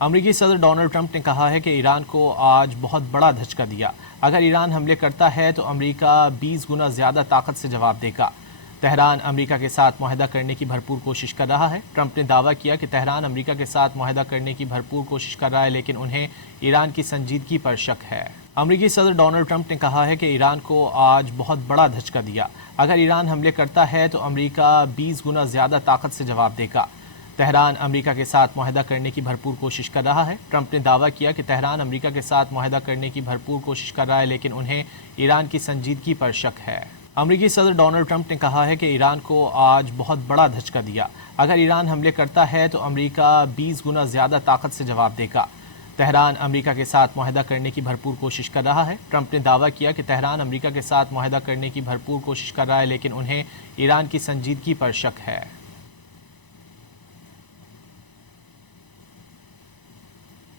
امریکی صدر Donald Trump نے کہا ہے کہ ایران کو آج بہت بڑا دھچکا دیا۔ اگر ایران حملے کرتا ہے تو امریکہ 20 گنا زیادہ طاقت سے جواب دے گا۔ تہران امریکہ کے ساتھ معاہدہ کرنے کی بھرپور کوشش کر رہا ہے۔ ٹرمپ نے دعویٰ کیا کہ تہران امریکہ کے ساتھ معاہدہ کرنے کی بھرپور کوشش کر رہا ہے، لیکن انہیں ایران کی سنجیدگی پر شک ہے۔ امریکی صدر ڈونلڈ ٹرمپ نے کہا ہے کہ ایران کو آج بہت بڑا دھچکا دیا۔ اگر ایران حملے کرتا ہے تو امریکہ 20 گنا زیادہ طاقت سے جواب دے گا۔ تہران امریکہ کے ساتھ معاہدہ کرنے کی بھرپور کوشش کر رہا ہے۔ ٹرمپ نے دعویٰ کیا کہ تہران امریکہ کے ساتھ معاہدہ کرنے کی بھرپور کوشش کر رہا ہے، لیکن انہیں ایران کی سنجیدگی پر شک ہے۔ امریکی صدر ڈونلڈ ٹرمپ نے کہا ہے کہ ایران کو آج بہت بڑا دھچکا دیا۔ اگر ایران حملے کرتا ہے تو امریکہ 20 گنا زیادہ طاقت سے جواب دے گا۔ تہران امریکہ کے ساتھ معاہدہ کرنے کی بھرپور کوشش کر رہا ہے۔ ٹرمپ نے دعویٰ کیا کہ تہران امریکہ کے ساتھ معاہدہ کرنے کی بھرپور کوشش کر رہا ہے، لیکن انہیں ایران کی سنجیدگی پر شک ہے۔